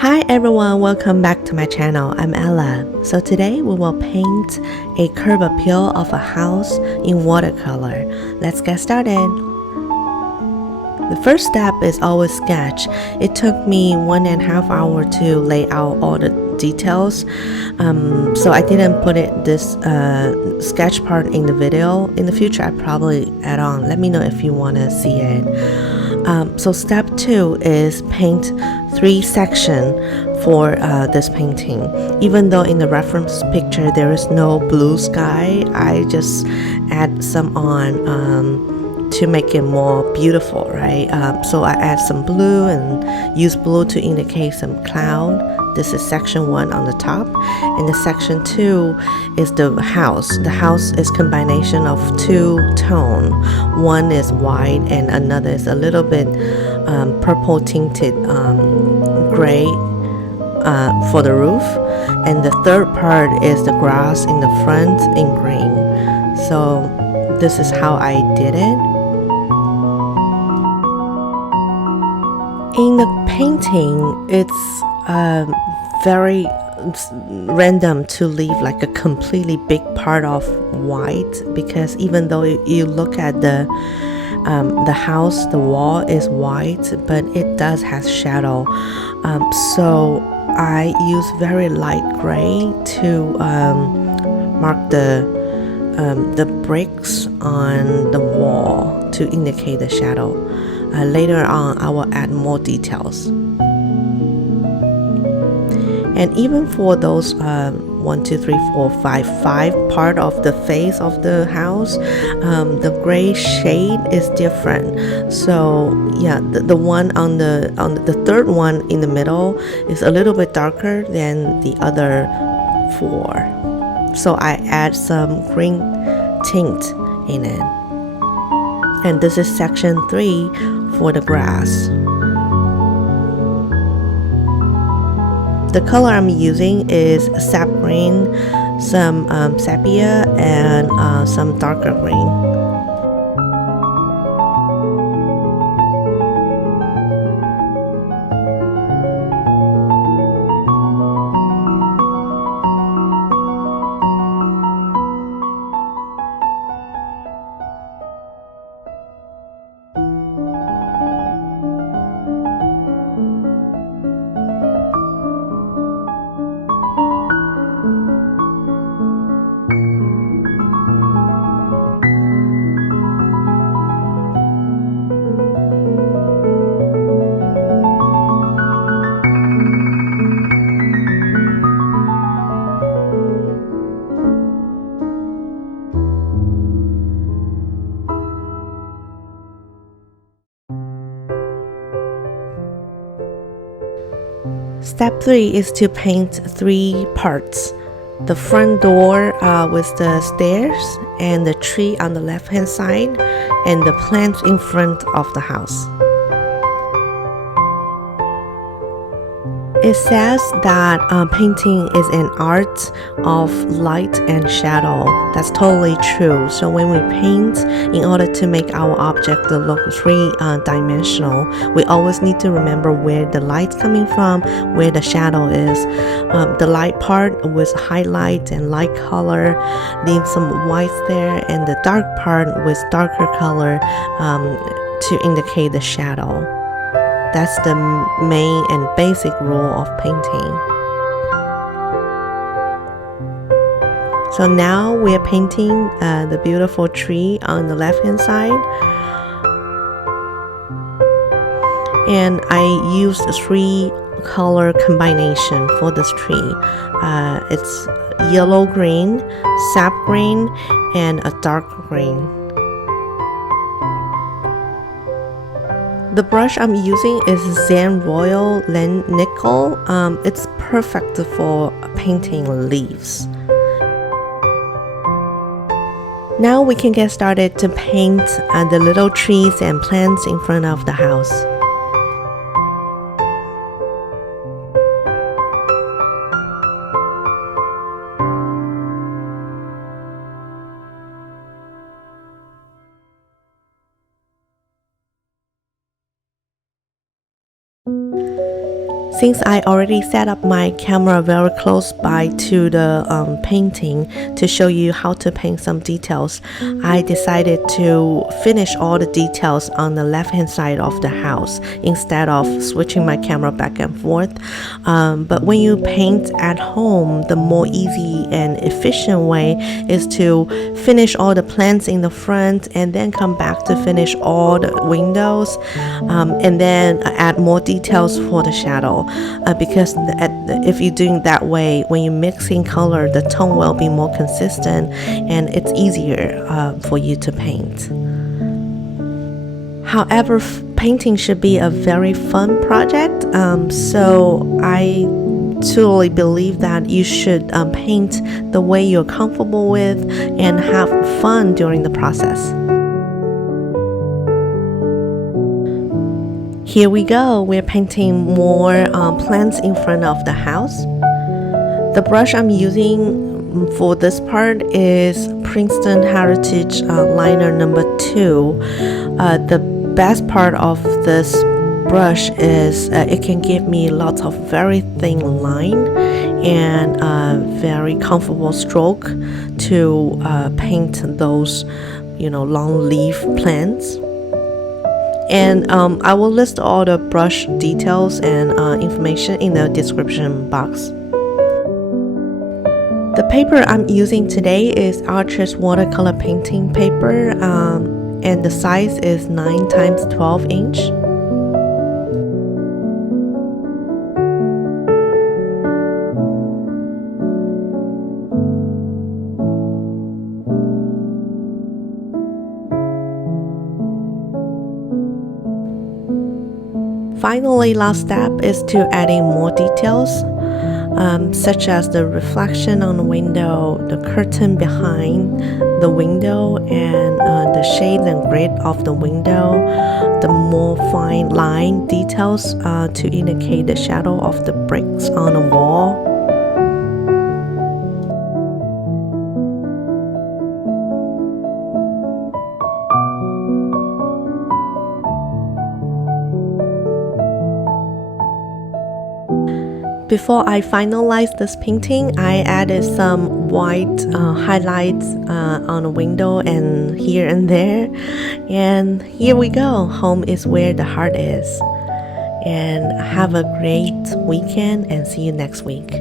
Hi everyone, welcome back to my channel. I'm Ella. So today we will paint a curb appeal of a house in watercolor. Let's get started. The first step is always sketch. It took me 1.5 hours to lay out all the details, so I didn't put this sketch part in the video. In the future I probably add on. Let me know if you want to see it. So step 2 is paint 3 sections for this painting. Even though in the reference picture there is no blue sky, I just add some on to make it more beautiful, right? So I add some blue and use blue to indicate some cloud. This is section 1 on the top, and the section 2 is the house. The house is combination of 2 tones. One is white and another is a little bit purple tinted gray for the roof, and the third part is the grass in the front in green. So this is how I did it. In the painting, it's very random to leave like a completely big part of white, because even though you look at the house, the wall is white, but it does have shadow. So I use very light gray to mark the bricks on the wall to indicate the shadow. Later on I will add more details. And even for those 1, 2, 3, 4, 5 part of the face of the house, the gray shade is different. So yeah, the one on the third one in the middle is a little bit darker than the other 4. So I add some green tint in it. And this is section 3 for the grass. The color I'm using is sap green, some sepia, and some darker green. Step 3 is to paint 3 parts. The front door with the stairs, and the tree on the left hand side, and the plants in front of the house. It says that painting is an art of light and shadow. That's totally true. So when we paint, in order to make our object look 3-dimensional, we always need to remember where the light's coming from, where the shadow is. The light part with highlight and light color, leave some white there, and the dark part with darker color to indicate the shadow. That's the main and basic rule of painting. So now we are painting the beautiful tree on the left hand side. And I used 3 color combination for this tree. It's yellow green, sap green, and a dark green. The brush I'm using is Zen Royal Langnickel. It's perfect for painting leaves. Now we can get started to paint the little trees and plants in front of the house. Since I already set up my camera very close by to the painting to show you how to paint some details, I decided to finish all the details on the left hand side of the house instead of switching my camera back and forth. But when you paint at home, the more easy and efficient way is to finish all the plants in the front and then come back to finish all the windows, and then add more details for the shadow. Because if you're doing that way, when you mix in color, the tone will be more consistent and it's easier for you to paint. However, painting should be a very fun project, so I truly believe that you should paint the way you're comfortable with and have fun during the process. Here we go, we're painting more plants in front of the house. The brush I'm using for this part is Princeton Heritage liner number 2. The best part of this brush is it can give me lots of very thin line and very comfortable stroke to paint those, long leaf plants. And I will list all the brush details and information in the description box. The paper I'm using today is Arches watercolor painting paper, and the size is 9 x 12 inch. Finally, last step is to adding more details, such as the reflection on the window, the curtain behind the window, and the shades and grid of the window, the more fine line details to indicate the shadow of the bricks on the wall. Before I finalized this painting, I added some white highlights on the window and here and there. And here we go. Home is where the heart is. And have a great weekend and see you next week.